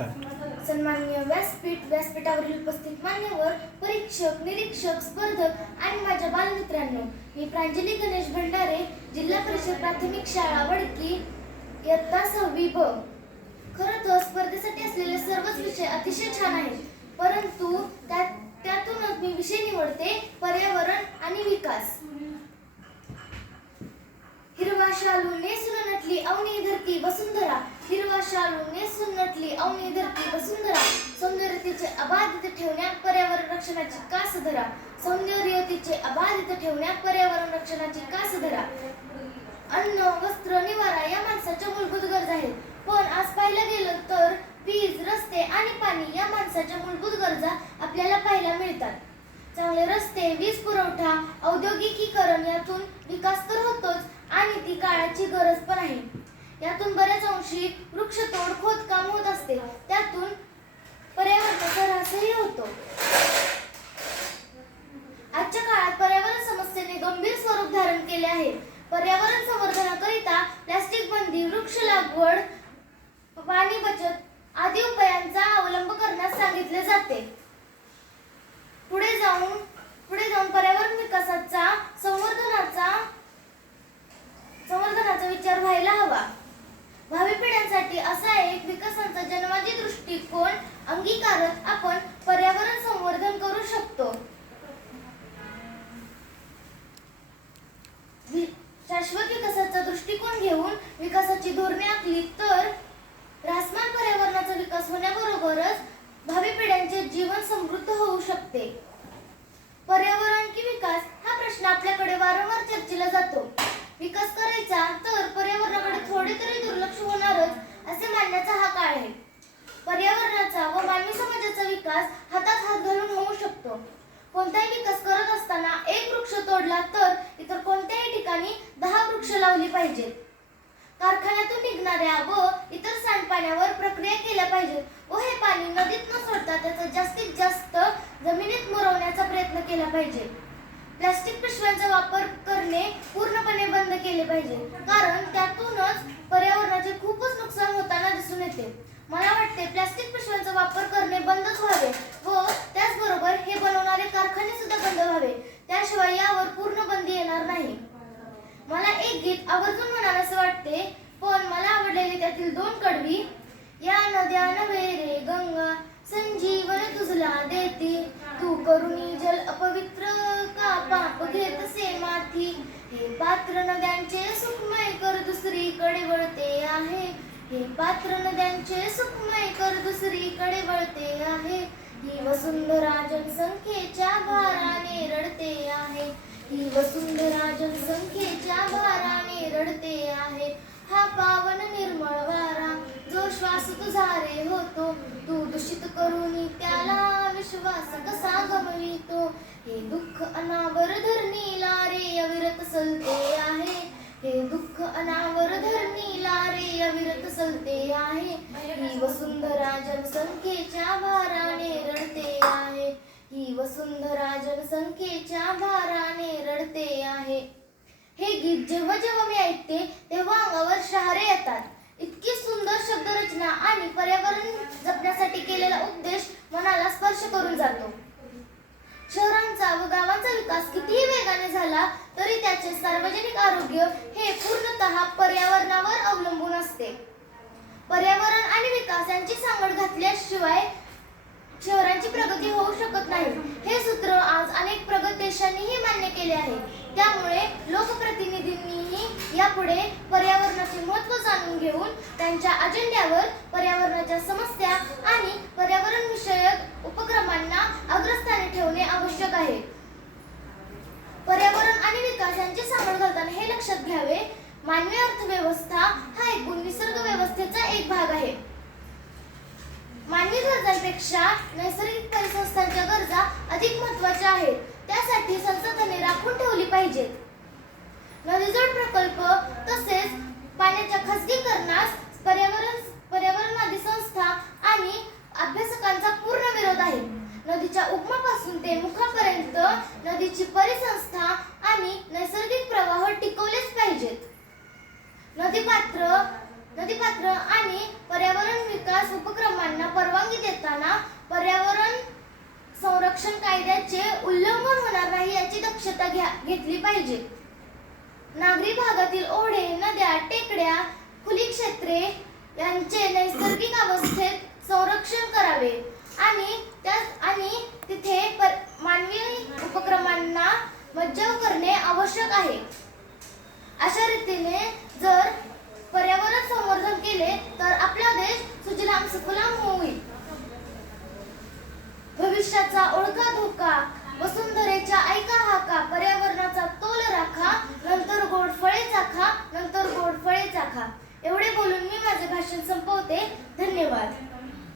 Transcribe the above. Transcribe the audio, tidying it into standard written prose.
सन्माननीय व्यासपीठावरील उपस्थित मान्यवर, परीक्षक, निरीक्षक, स्पर्धक आणि माझ्या बालमित्रांनो, मी प्रांजली गणेश भंडारे, जिल्हा परिषद प्राथमिक शाळा वडकी, इयत्ता 6वी ब. खरं तर स्पर्धेसाठी असलेले सर्वच विषय अतिशय छान आहेत, परंतु त्यातूनच मी विषय निवडते पर्यावरण आणि विकास. हिरवा शालू नेसून नटली अवनी धरती वसुंधरा, हिरवा शालू नेसून नटली अवनी धरती वसुंधरा, सौंदर्यतेचे अबाधित ठेवण्यात पर्यावरण रक्षणाची कास धरा, सौंदर्यतेचे अबाधित ठेवण्यात पर्यावरण रक्षणाची कास धरा. अन्न, वस्त्र, निवारा या माणसाच्या मूलभूत गरजा आहेत, पण आज पाहायला गेलं तर वीज, रस्ते आणि पाणी या माणसाच्या मूलभूत गरजा आपल्याला पाहायला मिळतात. चांगले रस्ते, वीज पुरवठा, औद्योगिकीकरण यातून विकास तर होतोच आणि ती काळाची गरज पण आहे. यातून बऱ्याच अंशी वृक्षतोड, खोदकाम होत असते, त्यातून पर्यावरणाचा ऱ्हासही होतो. आजच्या काळात पर्यावरण समस्येने गंभीर स्वरूप धारण केले आहे. पर्यावरण संवर्धनाकरिता प्लास्टिक बंदी, वृक्ष लागवड, पाणी बचत आदी उपायांचा अवलंब करण्यास सांगितले जाते. पुढे जाऊन पर्यावरण विकासाचा संवर्धनाचा विचार व्हायला हवा. भावी पिढ्यांसाठी असा एक विकासाचा जन्मजात दृष्टिकोन अंगीकारत आपण पर्यावरण संवर्धन करू शकतो. शाश्वत विकासाचा दृष्टिकोन घेऊन विकासाची धोरणे आखली तर ऱ्हासमान पर्यावरणाचा विकास होण्याबरोबरच भावी पिढ्यांचे जीवन समृद्ध होऊ शकते. पर्यावरण की विकास हा प्रश्न आपल्याकडे वारंवार चर्चेला जातो. विकास करायचा तर पर्यावरणाकडे थोडे तरी दुर्लक्ष होणारच असे मानण्याचा हा काळ आहे. पर्यावरणाचा व मानवी समाजाचा विकास हातात हात घालून होऊ शकतो. कोणताही विकास करत असताना एक वृक्ष तोडला तर इतर कोणत्याही ठिकाणी 10 वृक्ष लावली पाहिजेत. कारखान्यातून निघणाऱ्या व इतर सांडपाण्यावर प्रक्रिया केल्या पाहिजेत व हे पाणी नदीत न सोडता त्याचा जास्तीत जास्त जमिनीत मुरवण्याचा प्रयत्न केला पाहिजे. प्लास्टिक पिशव्यांचा वापर करणे पूर्णपणे बंद केले पाहिजे, कारण त्यातूनच पर्यावरणाचे खूपच नुकसान होताना दिसून येते. मला वाटते प्लास्टिक पिशव्यांचा वापर करणे बंदच व्हावे व त्याचबरोबर हे बनवणारे कारखाने सुद्धा बंद व्हावे, त्याशिवाय यावर पूर्ण बंदी येणार नाही. मला एक गीत आवर्जून म्हणावेसे वाटते, पण मला आवडलेले त्यातील 2 कडवी. या नद्या नव्हे रे गंगा, संजीवन तुझला देती, तू करुणी जल अपवित्र का पाप घेतसे माथी, हे पात्र नद्यांचे सुखमय कर दुसरीकडे वळते आहे, हे पात्र नद्यांचे सुखमय कर दुसरीकडे वळते आहे, ही वसुंधरा जनसंख्येच्या भाराने रडते आहे, ही वसुंधरा जनसंख्येच्या भाराने रडते आहे. हा पावन निर्मळ वारा जो श्वास तुझा रे होतो, तू दूषित करून त्याला विश्वास कसा गमवितो, हे दुःख अनावर धरणीला रे अविरत सलते आहे, हे दुःख अनावर धरणीला रे अविरत सलते आहे, ही वसुंधरा जनसंख्येच्या भाराने रडते आहे, ही वसुंधरा जनसंख्येच्या भाराने रडते आहे. हे गीत जेव्हा जेव्हा मी ऐकते तेव्हा अंगावर शहारे येतात. इतकी सुंदर शब्दरचना आणि पर्यावरण जपण्यासाठी केलेला उद्देश मनाला स्पर्श करून जातो. शहरांचा व गावांचा विकास कितीही वेगाने झाला तरी त्याचे सार्वजनिक आरोग्य हे पूर्णतः पर्यावरणावर अवलंबून असते. पर्यावरण आणि विकास यांची सांगड घातल्याशिवाय शहरांची प्रगती होऊ शकत नाही, हे सूत्र आज अनेक प्रगत देशांनीही मान्य केले आहे. त्यामुळे लोकप्रतिनिधींनीही यापुढे पर्यावरणाचे महत्त्व जाणून घेऊन त्यांच्या अजेंड्यावर पर्यावरणाच्या समस्या आणि पर्यावरण विषयक उपक्रमांना अग्रस्थानी ठेवणे आवश्यक आहे. पर्यावरण आणि विकास यांची सांगड घालताना हे लक्षात घ्यावे, मानवी अर्थव्यवस्था हा एकूण निसर्ग व्यवस्थेचा एक भाग आहे. मानवी गरजांपेक्षा नैसर्गिक परिसंस्थांच्या गरजा अधिक महत्त्वाच्या आहेत. त्यासाठी संसाधने राखून ठेवली पाहिजेत. नदीजोड प्रकल्प तसेच पाण्याच्या खासगीकरणास पर्यावरणवादी संस्था आणि अभ्यासकांचा पूर्ण विरोध आहे. नदीच्या उगमापासून ते मुखापर्यंत नदीची परिसंस्था आणि नैसर्गिक प्रवाह टिकवलेच पाहिजेत. नदीपात्र आणि पर्यावरण विकास उपक्रमांना करताना पर्यावरण संरक्षण कायद्याचे उल्लंघन होणार नाही याची दक्षता घेतली पाहिजे. नागरी भागातील ओढे, नद्या, टेकड्या, खुली क्षेत्रे यांचे नैसर्गिक अवस्थेत संरक्षण करावे आणि तिथे मानवी उपक्रमांना मज्जाव करणे आवश्यक आहे. अशा रीतीने जर पर्यावरण संवर्धन केले तर आपला देश सुजलाम सुफलाम होईल. भविष्याचा ओळखा